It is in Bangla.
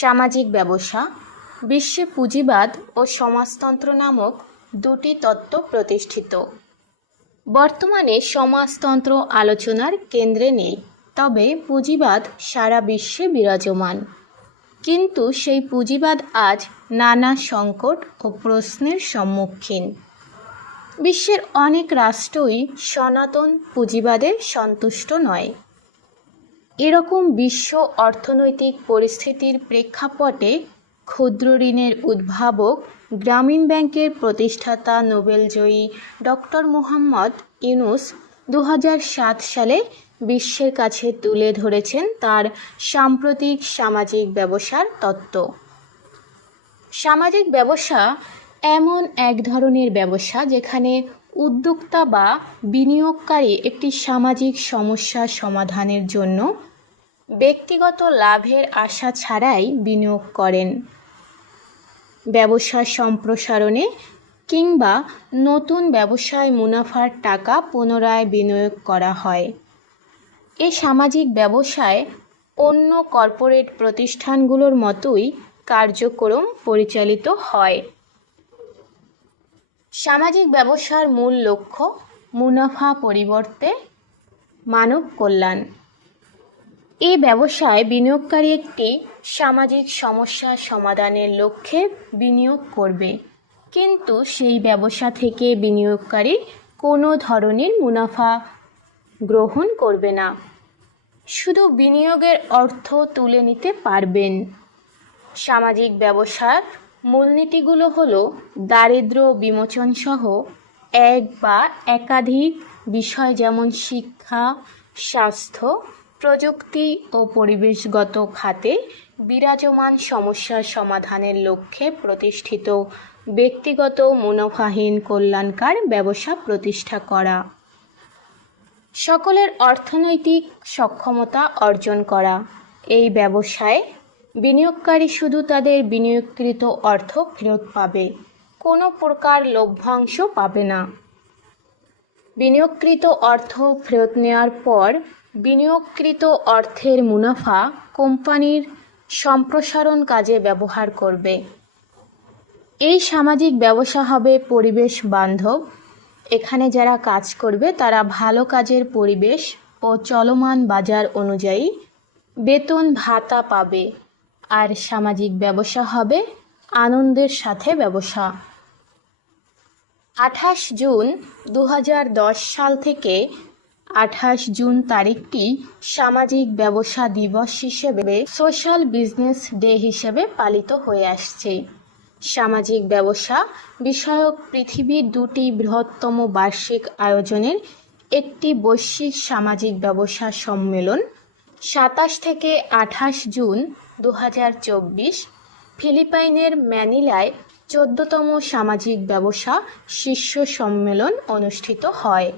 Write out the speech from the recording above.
সামাজিক ব্যবসা, বিশ্বে পুঁজিবাদ ও সমাজতন্ত্র নামক দুটি তত্ত্ব প্রতিষ্ঠিত। বর্তমানে সমাজতন্ত্র আলোচনার কেন্দ্রে নেই, তবে পুঁজিবাদ সারা বিশ্বে বিরাজমান। কিন্তু সেই পুঁজিবাদ আজ নানা সংকট ও প্রশ্নের সম্মুখীন। বিশ্বের অনেক রাষ্ট্রই সনাতন পুঁজিবাদে সন্তুষ্ট নয়। এরকম বিশ্ব অর্থনৈতিক পরিস্থিতির প্রেক্ষাপটে ক্ষুদ্র ঋণের উদ্ভাবক গ্রামীণ ব্যাংকের প্রতিষ্ঠাতা নোবেলজয়ী ডক্টর মুহাম্মদ ইউনুস দু সালে বিশ্বের কাছে তুলে ধরেছেন তার সাম্প্রতিক সামাজিক ব্যবসার তত্ত্ব। সামাজিক ব্যবসা এমন এক ধরনের ব্যবসা যেখানে উদ্যোক্তা বা বিনিয়োগকারী একটি সামাজিক সমস্যা সমাধানের জন্য ব্যক্তিগত লাভের আশা ছাড়াই বিনিয়োগ করেন। ব্যবসা সম্প্রসারণে কিংবা নতুন ব্যবসায় মুনাফার টাকা পুনরায় বিনিয়োগ করা হয়। এ সামাজিক ব্যবসায় অন্য কর্পোরেট প্রতিষ্ঠানগুলোর মতোই কার্যক্রম পরিচালিত হয়। সামাজিক ব্যবসার মূল লক্ষ্য মুনাফা পরিবর্তে মানব কল্যাণ। এই ব্যবসায় বিনিয়োগকারী একটি সামাজিক সমস্যা সমাধানের লক্ষ্যে বিনিয়োগ করবে। কিন্তু সেই ব্যবসা থেকে বিনিয়োগকারী কোনো ধরনের মুনাফা গ্রহণ করবে না। শুধু বিনিয়োগের অর্থ তুলে নিতে পারবেন। সামাজিক ব্যবসার মূলনীতিগুলো হলো দারিদ্র বিমোচন সহ এক বা একাধিক বিষয় যেমন শিক্ষা, স্বাস্থ্য প্রযুক্তি ও পরিবেশগত খাতে বিরাজমান সমস্যার সমাধানের লক্ষ্যে প্রতিষ্ঠিত ব্যক্তিগত মুনাফাহীন কল্যাণকার ব্যবসা প্রতিষ্ঠা করা। সকলের অর্থনৈতিক সক্ষমতা অর্জন করা। এই ব্যবসায় বিনিয়োগকারী শুধু তাদের বিনিয়োগকৃত অর্থ ফেরত পাবে, কোনো প্রকার লভ্যাংশ পাবে না। বিনিয়োগকৃত অর্থ ফেরত নেওয়ার পর বিনিয়োগকৃত অর্থের মুনাফা কোম্পানির সম্প্রসারণ কাজে ব্যবহার করবে। এই সামাজিক ব্যবসা হবে পরিবেশ বান্ধব। এখানে যারা কাজ করবে, তারা ভালো কাজের পরিবেশ ও চলমান বাজার অনুযায়ী বেতন ভাতা পাবে। আর সামাজিক ব্যবসা হবে আনন্দের সাথে ব্যবসা। আঠাশ জুন দু হাজার দশ সাল থেকে আঠাশ জুন তারিখটি সামাজিক ব্যবসা দিবস হিসেবে, সোশ্যাল বিজনেস ডে হিসেবে পালিত হয়ে আসছে। সামাজিক ব্যবসা বিষয়ক পৃথিবীর দুটি বৃহত্তম বার্ষিক আয়োজনের একটি বৈশ্বিক সামাজিক ব্যবসা সম্মেলন সাতাশ থেকে আঠাশ জুন দু হাজার চব্বিশ ফিলিপাইনের ম্যানিলায় চোদ্দতম সামাজিক ব্যবসা শীর্ষ সম্মেলন অনুষ্ঠিত হয়।